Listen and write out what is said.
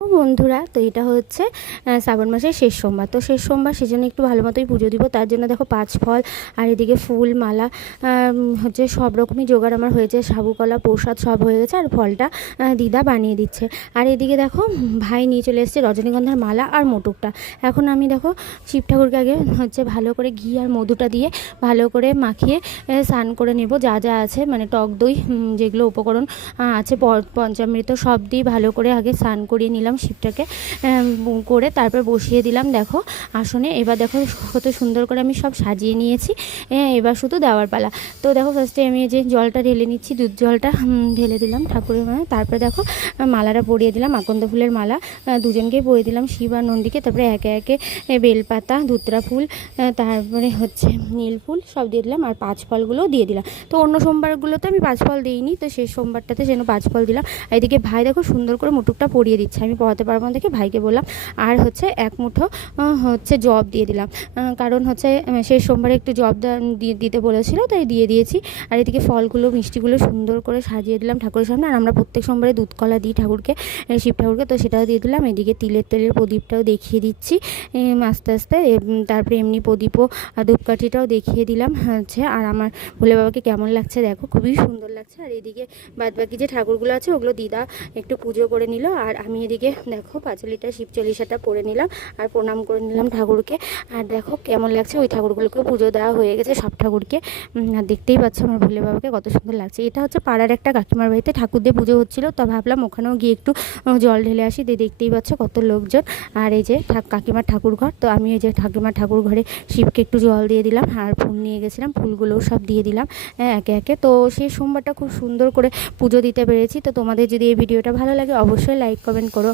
বন্ধুরা, তো এটা হচ্ছে শ্রাবণ মাসের শেষ সোমবার। তো শেষ সোমবার সেজন্য একটু ভালো মতোই পুজো দিব। তার জন্য দেখো 5 ফল আর এদিকে ফুল মালা হচ্ছে সব রকমই জোগাড় আমার হয়েছে। সাবু কলা প্রসাদ সব হয়ে গেছে, আর ফলটা দিদা বানিয়ে দিচ্ছে। আর এদিকে দেখো ভাই নিয়ে চলে এসেছে রজনীগন্ধার মালা আর মোটকটা। এখন আমি দেখো শিব ঠাকুরকে আগে হচ্ছে ভালো করে ঘি আর মধুটা দিয়ে ভালো করে মাখিয়ে স্নান করে নেব। যা যা আছে মানে টক দই যেগুলো উপকরণ আছে পঞ্চামৃত সব দিয়ে ভালো করে আগে স্নান করিয়ে নিলাম শিবটাকে করে, তারপর বসিয়ে দিলাম দেখো আসনে। এবার দেখো কত সুন্দর করে আমি সব সাজিয়ে নিয়েছি। এবার শুধু দেওয়ার পালা। তো দেখো ফার্স্টে আমি যে জলটা ঢেলে নিচ্ছি, দুধ জলটা ঢেলে দিলাম ঠাকুরের মানে। তারপরে দেখো মালাটা পরিয়ে দিলাম, আকন্দ ফুলের মালা দুজনকেই পরিয়ে দিলাম, শিব আর নন্দীকে। তারপরে একে একে বেলপাতা, ধুতরা ফুল, তারপরে হচ্ছে নীল ফুল সব দিয়ে দিলাম, আর 5 ফলগুলোও দিয়ে দিলাম। তো অন্য সোমবারগুলোতে আমি 5 ফল দিইনি, তো শেষ সোমবারটাতে যেন 5 ফল দিলাম। এদিকে ভাই দেখো সুন্দর করে মুটুকটা পরিয়ে দিচ্ছে, আমি পড়াতে পারবো না দেখে ভাইকে বললাম। আর হচ্ছে 1 মুঠো হচ্ছে জব দিয়ে দিলাম, কারণ হচ্ছে শেষ সোমবারে একটু জব দিতে বলেছিল, তাই দিয়ে দিয়েছি। আর এদিকে ফলগুলো মিষ্টিগুলো সুন্দর করে সাজিয়ে দিলাম ঠাকুরের সামনে। আর আমরা প্রত্যেক সোমবারে দুধ কলা দিই ঠাকুরকে, শিব ঠাকুরকে, তো সেটাও দিয়ে দিলাম। এদিকে তেলের প্রদীপটাও দেখিয়ে দিচ্ছি আস্তে আস্তে। তারপরে এমনি প্রদীপও ধূপকাঠিটাও দেখিয়ে দিলাম হচ্ছে। আর আমার ভোলে বাবাকে কেমন লাগছে দেখো, খুবই সুন্দর লাগছে। আর এদিকে বাদবাকি যে ঠাকুরগুলো আছে ওগুলো দিদা একটু পুজো করে নিল, আর আমি এদিকে দেখো 5 লিটার শিব চল্লিশাটা পরে নিলাম আর প্রণাম করে নিলাম ঠাকুরকে। আর দেখো কেমন লাগছে, ওই ঠাকুরগুলোকে পুজো দেওয়া হয়ে গেছে সব ঠাকুরকে। আর দেখতেই পাচ্ছ আমার ভোলে বাবাকে কত সুন্দর লাগছে। এটা হচ্ছে পাড়ার একটা কাকিমার বাড়িতে ঠাকুর দিয়ে পুজো হচ্ছিলো, তো ভাবলাম ওখানেও গিয়ে একটু জল ঢেলে আসি। দেখতেই পাচ্ছ কত লোকজন। আর এই যে কাকিমার ঠাকুর ঘর, তো আমি এই যে কাকিমার ঠাকুর ঘরে শিবকে একটু জল দিয়ে দিলাম, আর ফুল নিয়ে গেছিলাম, ফুলগুলোও সব দিয়ে দিলাম একে একে। তো সেই সোমবারটা খুব সুন্দর করে পুজো দিতে পেরেছি। তো তোমাদের যদি এই ভিডিওটা ভালো লাগে অবশ্যই লাইক কমেন্ট করো।